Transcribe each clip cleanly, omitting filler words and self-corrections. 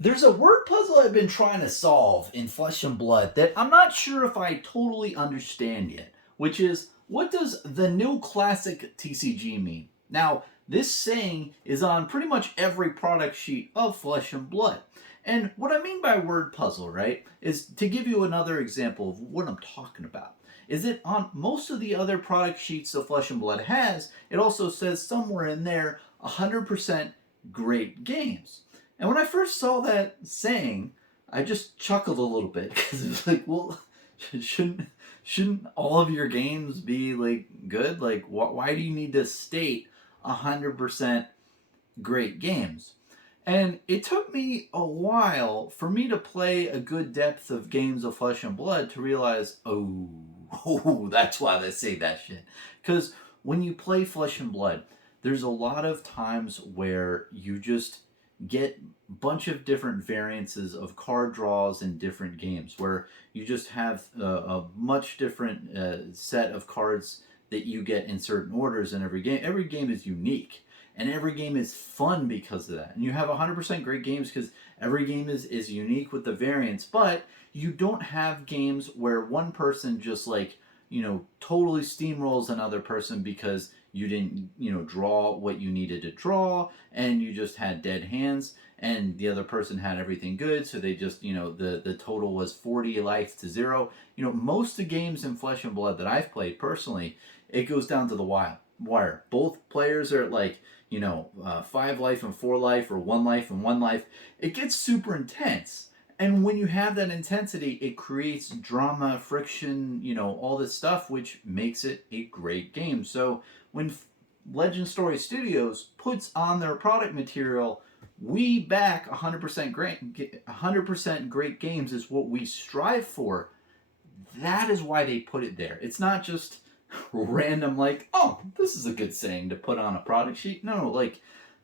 There's a word puzzle I've been trying to solve in Flesh and Blood that I'm not sure if I totally understand yet, which is what does the new classic TCG mean? Now, this saying is on pretty much every product sheet of Flesh and Blood. And what I mean by word puzzle, right, is to give you another example of what I'm talking about. Is it on most of the other product sheets of Flesh and Blood has, it also says somewhere in there 100% great games. And when I first saw that saying, I just chuckled a little bit because it's like, well, shouldn't shouldn't all of your games be like good? Like, why do you need to state 100% great games? And it took me a while for me to play a good depth of games of Flesh and Blood to realize, oh, that's why they say that shit. Because when you play Flesh and Blood, there's a lot of times where you just get a bunch of different variances of card draws in different games where you just have a much different set of cards that you get in certain orders in every game. Every game is unique and every game is fun because of that. And you have 100% great games because every game is unique with the variants, but you don't have games where one person just like, totally steamrolls another person because you didn't, draw what you needed to draw and you just had dead hands and the other person had everything good, so they just, the total was 40 life to 0. Most of the games in Flesh and Blood that I've played personally, it goes down to the wire. Both players are at like, 5 life and 4 life or 1 life and 1 life. It gets super intense. And when you have that intensity, it creates drama, friction, all this stuff, which makes it a great game. So when Legend Story Studios puts on their product material, we back 100% great, 100% great games is what we strive for. That is why they put it there. It's not just random like, oh, this is a good saying to put on a product sheet. No, like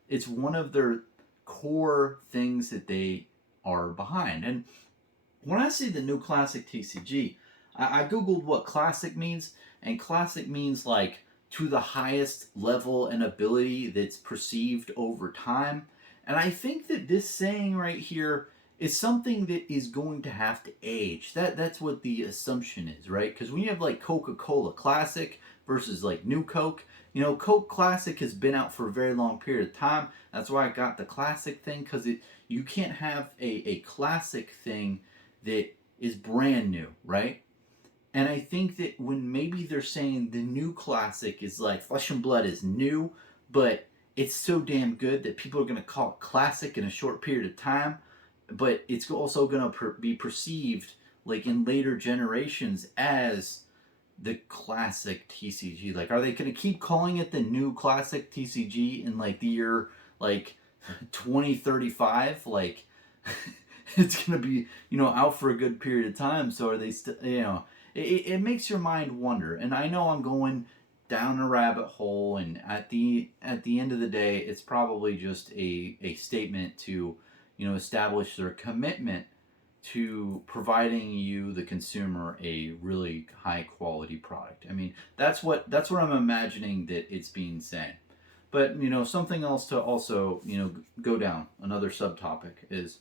it's one of their core things that they are behind. And when I see the new classic TCG, I googled what classic means, and classic means like to the highest level and ability that's perceived over time. And I think that this saying right here is something that is going to have to age. That's what the assumption is, right? Because when you have like Coca-Cola Classic versus like New Coke, Coke Classic has been out for a very long period of time. That's why I got the classic thing because you can't have a classic thing that is brand new, right? And I think that when maybe they're saying the new classic is like Flesh and Blood is new, but it's so damn good that people are going to call it classic in a short period of time, but it's also going to be perceived like in later generations as the classic TCG. Like, are they going to keep calling it the new classic TCG in like the year like 2035? Like, it's going to be, out for a good period of time. So are they still, it makes your mind wonder. And I know I'm going down a rabbit hole, and at the end of the day, it's probably just a statement to, establish their commitment to providing you, the consumer, a really high quality product. I mean, that's what I'm imagining that it's being said. But something else to also go down another subtopic is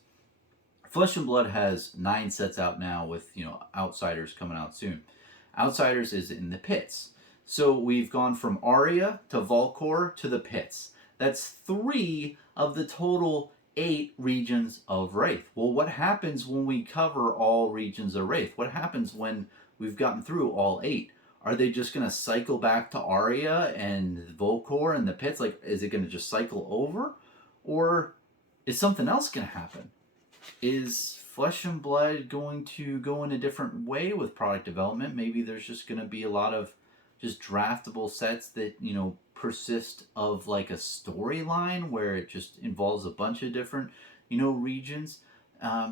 Flesh and Blood has 9 sets out now with Outsiders coming out soon. Outsiders is in the pits. So we've gone from Aria to Volcor to the pits. That's 3 of the total 8 regions of Wraith. Well, what happens when we cover all regions of Wraith? What happens when we've gotten through all 8? Are they just going to cycle back to Aria and Volcor and the pits? Like, is it going to just cycle over? Or is something else going to happen? Is Flesh and Blood going to go in a different way with product development? Maybe there's just going to be a lot of just draftable sets that persist of like a storyline where it just involves a bunch of different regions.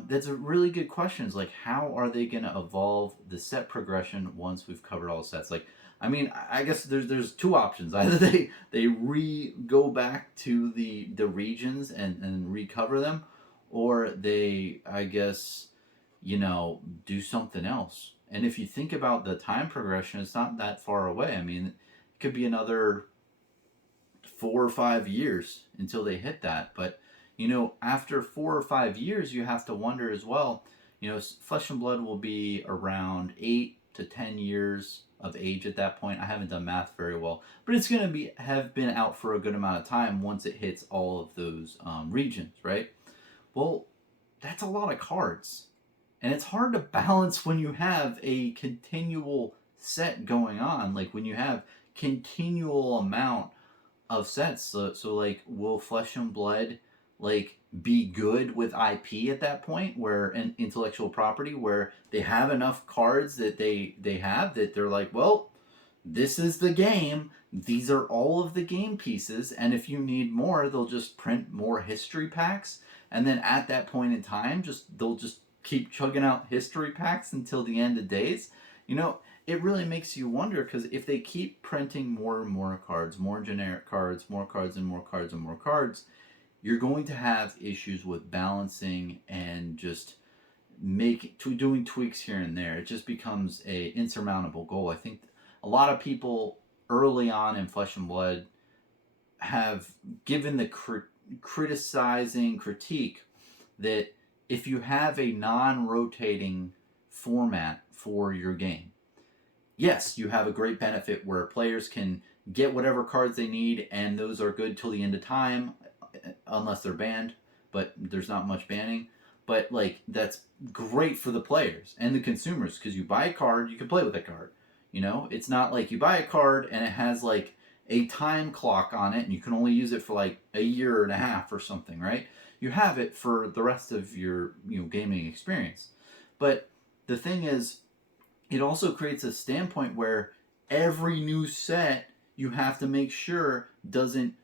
That's a really good question. Is like, how are they going to evolve the set progression once we've covered all sets? Like, I mean, I guess there's 2 options. Either they go back to the regions and recover them, or they, I guess, do something else. And if you think about the time progression, it's not that far away. I mean, it could be another 4 or 5 years until they hit that. But, after 4 or 5 years, you have to wonder as well. Flesh and Blood will be around 8 to 10 years of age at that point. I haven't done math very well, but it's going to have been out for a good amount of time once it hits all of those regions, right? Well, that's a lot of cards. And it's hard to balance when you have a continual set going on, like when you have continual amount of sets. So like, will Flesh and Blood like be good with IP at that point, where an intellectual property, where they have enough cards that they have that they're like, well, this is the game. These are all of the game pieces, and if you need more, they'll just print more history packs, and then at that point in time, they'll just keep chugging out history packs until the end of days. It really makes you wonder, because if they keep printing more and more cards, more generic cards, more cards and more cards and more cards, you're going to have issues with balancing and just doing tweaks here and there. It just becomes a insurmountable goal. I think a lot of people early on in Flesh and Blood have given the criticizing critique that if you have a non-rotating format for your game, yes, you have a great benefit where players can get whatever cards they need, and those are good till the end of time, unless they're banned, but there's not much banning. But like, that's great for the players and the consumers, because you buy a card, you can play with that card. It's not like you buy a card and it has like a time clock on it and you can only use it for like a year and a half or something, right? You have it for the rest of your gaming experience. But the thing is, it also creates a standpoint where every new set you have to make sure doesn't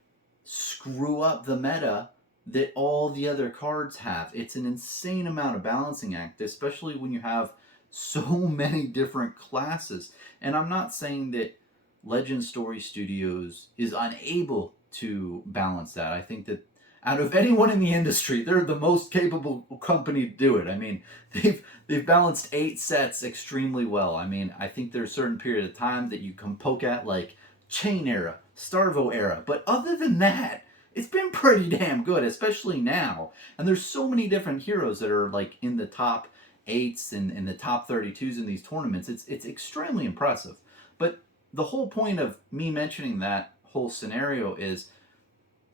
screw up the meta that all the other cards have. It's an insane amount of balancing act, especially when you have so many different classes. And I'm not saying that Legend Story Studios is unable to balance that. I think that out of anyone in the industry, they're the most capable company to do it. I mean, they've balanced 8 sets extremely well. I mean, I think there's a certain period of time that you can poke at, like Chain era, Starvo era, but other than that, it's been pretty damn good, especially now. And there's so many different heroes that are like in the top 8s and in the top 32s in these tournaments. It's extremely impressive. But the whole point of me mentioning that whole scenario is,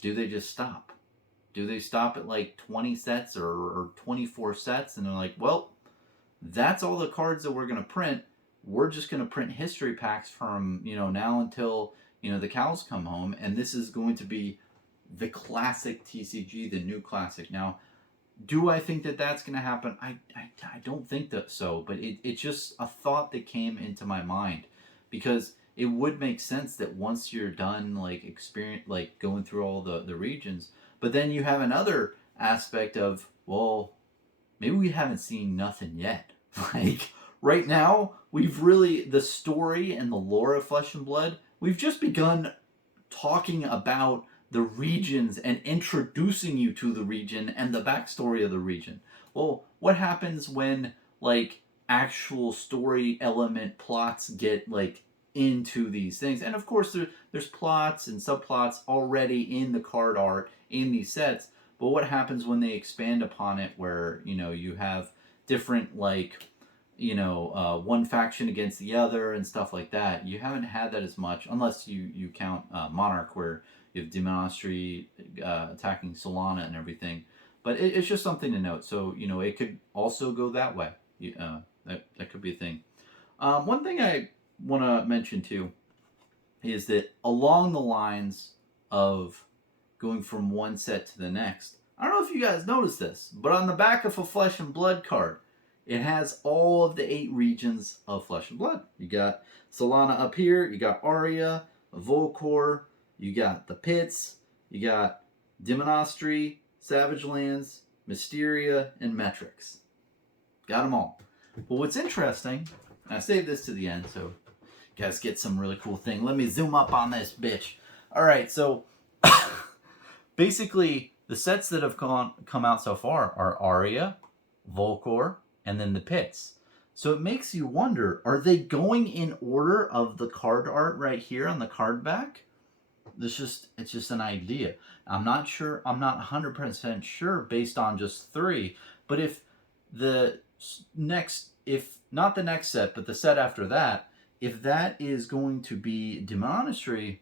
do they just stop? Do they stop at like 20 sets or 24 sets, and they're like, well, that's all the cards that we're going to print. We're just going to print history packs from now until the cows come home, and this is going to be the classic TCG, the new classic. Now, do I think that that's going to happen? I don't think that so, but it's just a thought that came into my mind, because it would make sense that once you're done like going through all the regions, but then you have another aspect of, well, maybe we haven't seen nothing yet. Like right now, the story and the lore of Flesh and Blood, we've just begun talking about the regions and introducing you to the region and the backstory of the region. Well, what happens when like actual story element plots get like into these things? And of course there's plots and subplots already in the card art in these sets, but what happens when they expand upon it, where you have different one faction against the other and stuff like that? You haven't had that as much, unless you count Monarch, where you have Demonastry attacking Solana and everything. But it's just something to note. So it could also go that way. That could be a thing. One thing I want to mention too is that along the lines of going from one set to the next, I don't know if you guys noticed this, but on the back of a Flesh and Blood card, it has all of the 8 regions of Flesh and Blood. You got Solana up here, you got Aria, Volcor, you got the Pits, you got Demonastry, Savage Lands, Mysteria, and Metrix. Got them all. But what's interesting, and I saved this to the end so you guys get some really cool thing. Let me zoom up on this bitch. Alright, so basically the sets that have come out so far are Aria, Volcor, and then the Pits. So it makes you wonder, are they going in order of the card art right here on the card back? it's just an idea. I'm not sure. I'm not 100% sure based on just three. But if the next, if not the next set, but the set after that, if that is going to be Demonastery,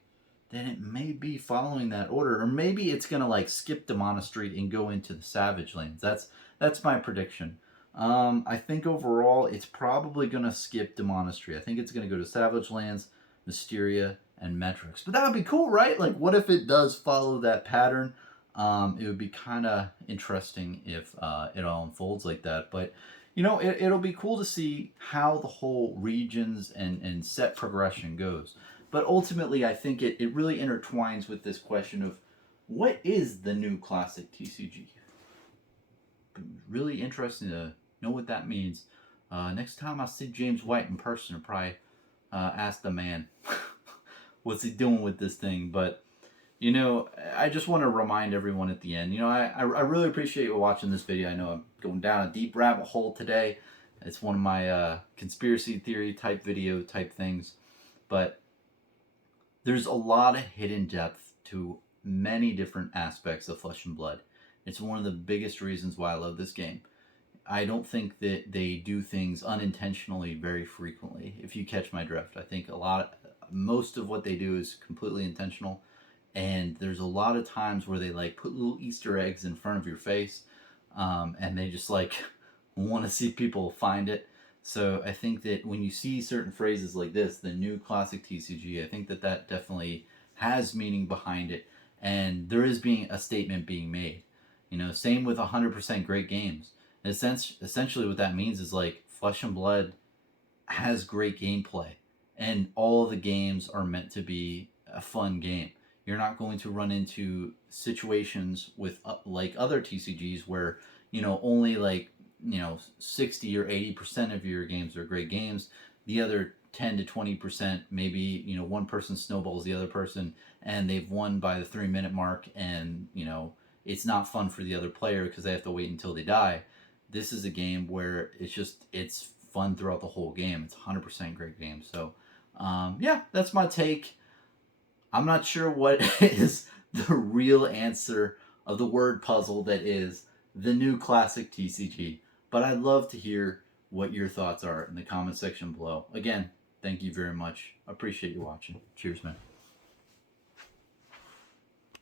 then it may be following that order, or maybe it's gonna like skip Demonastery and go into the Savage Lands. That's my prediction. I think overall it's probably gonna skip Demonastery. I think it's gonna go to Savage Lands, Mysteria, and Metrics. But that would be cool, right? Like, what if it does follow that pattern? It would be kind of interesting if it all unfolds like that. But it'll be cool to see how the whole regions and set progression goes. But ultimately, I think it really intertwines with this question of what is the new classic TCG? Really interesting to know what that means. Next time I see James White in person, I'll probably ask the man what's he doing with this thing. But I just want to remind everyone at the end. I really appreciate you watching this video. I know I'm going down a deep rabbit hole today. It's one of my conspiracy theory type video type things, but there's a lot of hidden depth to many different aspects of Flesh and Blood. It's one of the biggest reasons why I love this game. I don't think that they do things unintentionally very frequently. If you catch my drift, I think most of what they do is completely intentional. And there's a lot of times where they like put little Easter eggs in front of your face, and they just like want to see people find it. So I think that when you see certain phrases like this, the new classic TCG, I think that definitely has meaning behind it, and there is being a statement being made. Same with 100% great games. Essentially, what that means is like Flesh and Blood has great gameplay, and all the games are meant to be a fun game. You're not going to run into situations with like other TCGs where only like 60 or 80% of your games are great games. The other 10 to 20%, maybe one person snowballs the other person, and they've won by the 3-minute mark, and it's not fun for the other player because they have to wait until they die. This is a game where it's fun throughout the whole game. It's 100% great game. So yeah, that's my take. I'm not sure what is the real answer of the word puzzle that is the new classic TCG, but I'd love to hear what your thoughts are in the comment section below. Again, thank you very much. I appreciate you watching. Cheers, man.